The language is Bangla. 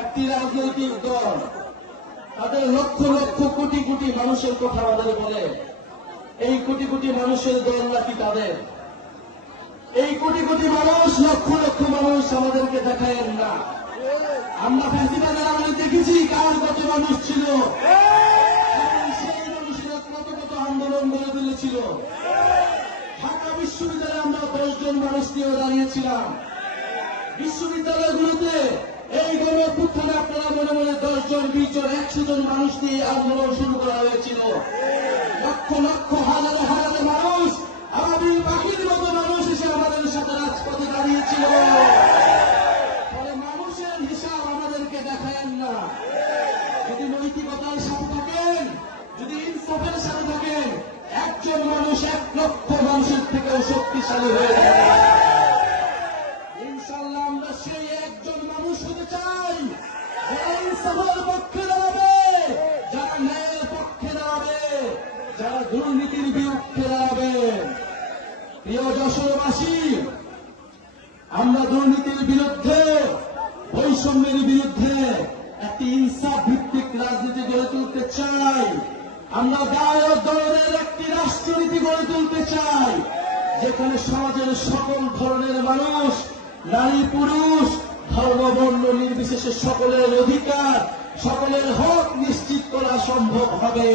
একটি রাজনৈতিক দল, তাদের লক্ষ লক্ষ কোটি কোটি মানুষের কথা আমাদের বলে, এই কোটি কোটি মানুষের দল নাকি তাদের? এই কোটি কোটি মানুষ, লক্ষ লক্ষ মানুষ আমাদেরকে দেখায় না। আমরা ফেস্টিভ্যালের আমাদের দেখেছি কার কত মানুষ ছিল। সেই মানুষেরা কত কত আন্দোলন গড়ে তুলেছিল। ঢাকা বিশ্ববিদ্যালয়ে আমরা দশজন মানুষ নিয়ে দাঁড়িয়েছিলাম। বিশ্ববিদ্যালয়গুলোতে এই জন বিশ একশো জন মানুষ নিয়ে আন্দোলন শুরু করা হয়েছিল। লক্ষ লক্ষ, হাজার হাজার মানুষ আবাবিল পাখির মতো মানুষ এসে আমাদের সাথে রাজপথে দাঁড়িয়েছিল। ফলে মানুষের হিসাব আমাদেরকে না। যদি নৈতিকতার সাথে থাকেন, যদি ইনসাফের সাথে থাকেন, একজন মানুষ এক লক্ষ মানুষের থেকেও শক্তিশালী হয়ে ইনশাল্লাহ আমরা সেই একজন মানুষ হতে চাই। ইনসাফের যারা দুর্নীতির বিরুদ্ধে দাঁড়াবে প্রিয় যশোরবাসী, আমরা দুর্নীতির বিরুদ্ধে, বৈষম্যের বিরুদ্ধে একটি ইনসাফ ভিত্তিক রাজনীতি গড়ে তুলতে চাই। আমরা দায় দলের একটি রাষ্ট্রনীতি গড়ে তুলতে চাই, যেখানে সমাজের সকল ধরনের মানুষ, নারী, পুরুষ ধর্ম বর্ণ নির্বিশেষে সকলের অধিকার, সকলের হক নিশ্চিত করা সম্ভব হবে।